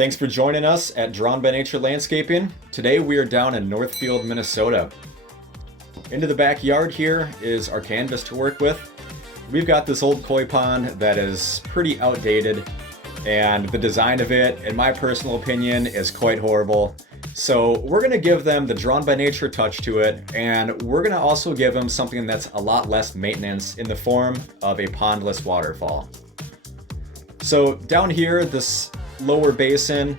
Thanks for joining us at Drawn by Nature Landscaping. Today we are down in Northfield, Minnesota. Into the backyard here is our canvas to work with. We've got this old koi pond that is pretty outdated, and the design of it, in my personal opinion, is quite horrible. So we're gonna give them the Drawn by Nature touch to it, and we're gonna also give them something that's a lot less maintenance in the form of a pondless waterfall. So down here, this lower basin,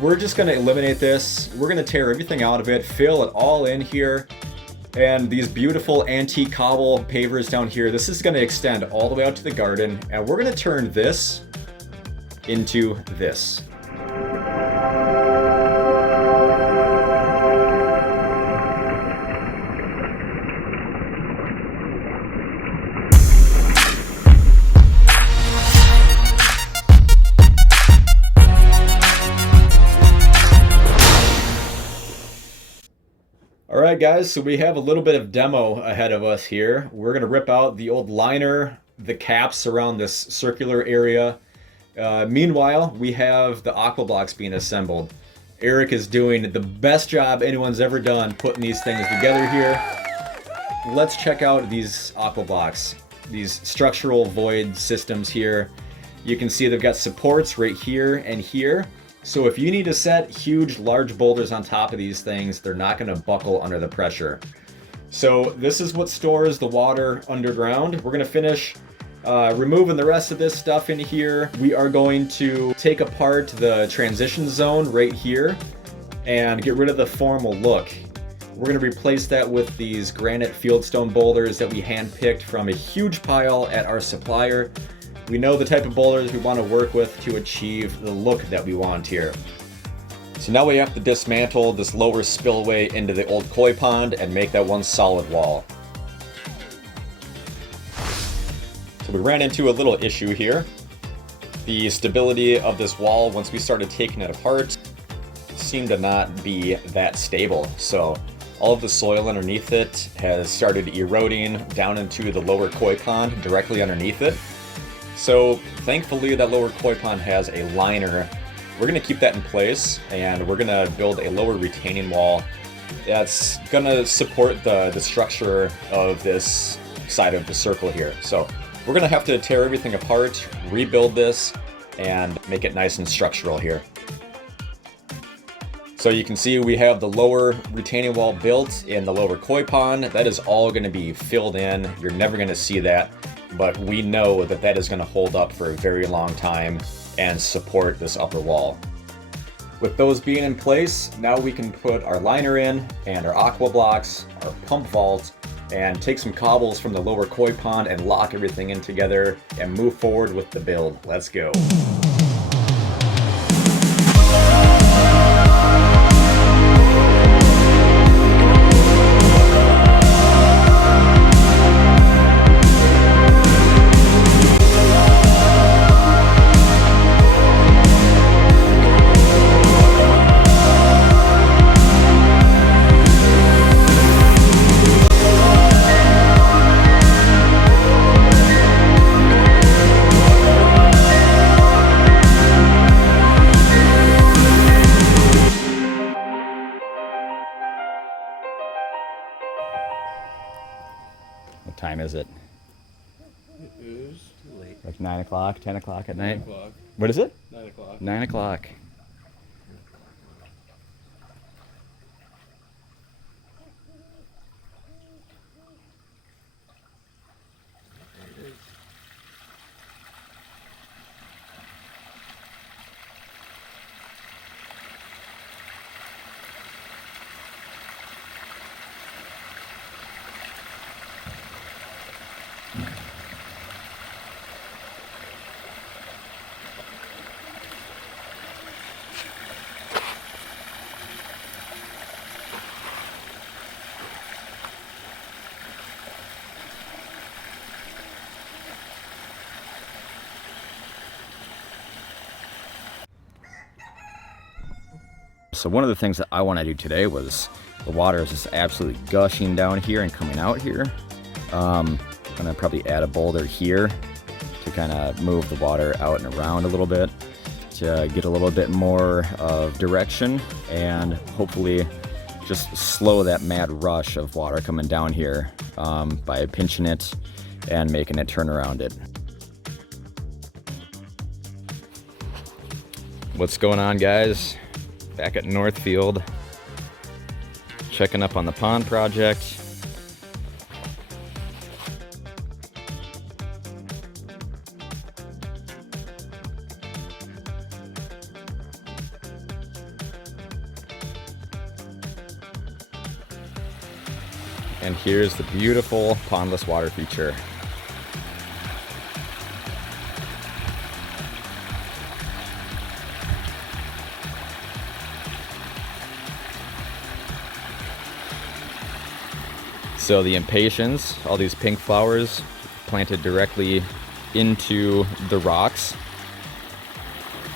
we're just gonna eliminate this. We're gonna tear everything out of it, fill it all in here. And these beautiful antique cobble pavers down here, this is gonna extend all the way out to the garden, and we're gonna turn this into this. Alright guys, so we have a little bit of demo ahead of us here. We're going to rip out the old liner, the caps around this circular area. Meanwhile, we have the aqua blocks being assembled. Eric is doing the best job anyone's ever done putting these things together here. Let's check out these aqua blocks, these structural void systems here. You can see they've got supports right here and here. So if you need to set huge, large boulders on top of these things, they're not going to buckle under the pressure. So this is what stores the water underground. We're going to finish removing the rest of this stuff in here. We are going to take apart the transition zone right here and get rid of the formal look. We're going to replace that with these granite fieldstone boulders that we handpicked from a huge pile at our supplier. We know the type of boulders we want to work with to achieve the look that we want here. So now we have to dismantle this lower spillway into the old koi pond and make that one solid wall. So we ran into a little issue here. The stability of this wall, once we started taking it apart, seemed to not be that stable. So all of the soil underneath it has started eroding down into the lower koi pond directly underneath it. So thankfully that lower koi pond has a liner. We're going to keep that in place, and we're going to build a lower retaining wall that's going to support the structure of this side of the circle here. So we're going to have to tear everything apart, rebuild this, and make it nice and structural here. So you can see we have the lower retaining wall built in the lower koi pond. That is all going to be filled in. You're never going to see that. But we know that that is going to hold up for a very long time and support this upper wall. With those being in place, now we can put our liner in and our aqua blocks, our pump vault, and take some cobbles from the lower koi pond and lock everything in together and move forward with the build. Let's go. What time is it? It is late. Like 9 o'clock, 10 o'clock at night? 9 o'clock. What is it? 9 o'clock. 9 o'clock. There it is. So one of the things that I want to do today was, the water is just absolutely gushing down here and coming out here. I'm gonna probably add a boulder here to kind of move the water out and around a little bit to get a little bit more of direction and hopefully just slow that mad rush of water coming down here by pinching it and making it turn around it. What's going on, guys? Back at Northfield, checking up on the pond project. And here's the beautiful pondless water feature. So the impatiens, all these pink flowers planted directly into the rocks,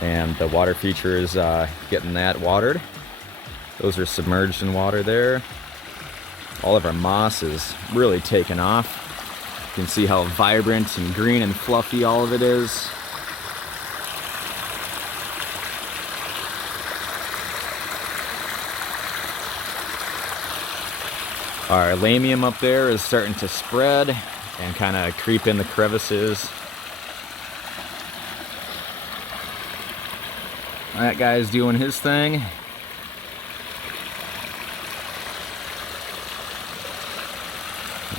and the water feature is getting that watered. Those are submerged in water there. All of our moss is really taken off. You can see how vibrant and green and fluffy all of it is. Our lamium up there is starting to spread and kind of creep in the crevices. That guy's doing his thing.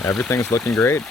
Everything's looking great.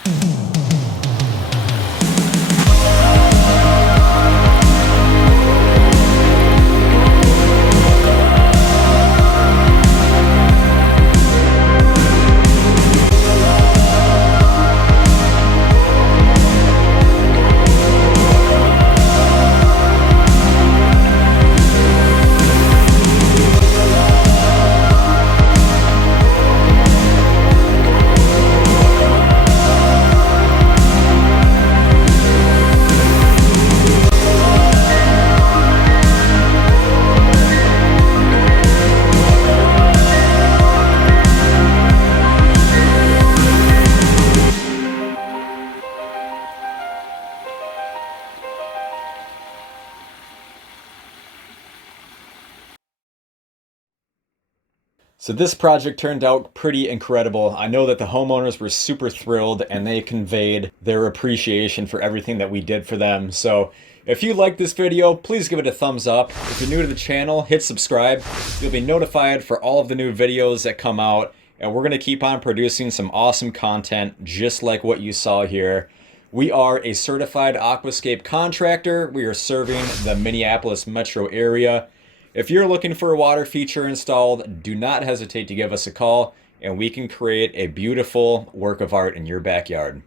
So this project turned out pretty incredible. I know that the homeowners were super thrilled and they conveyed their appreciation for everything that we did for them. So if you liked this video, please give it a thumbs up. If you're new to the channel, hit subscribe. You'll be notified for all of the new videos that come out, and we're gonna keep on producing some awesome content just like what you saw here. We are a certified aquascape contractor. We are serving the Minneapolis metro area. If you're looking for a water feature installed, do not hesitate to give us a call, and we can create a beautiful work of art in your backyard.